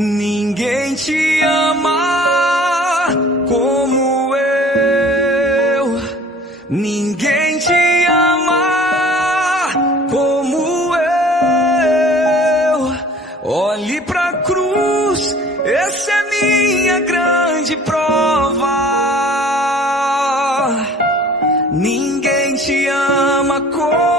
Ninguém te ama como eu. Ninguém te ama como eu. Olhe pra cruz, essa é minha grande prova. Ninguém te ama como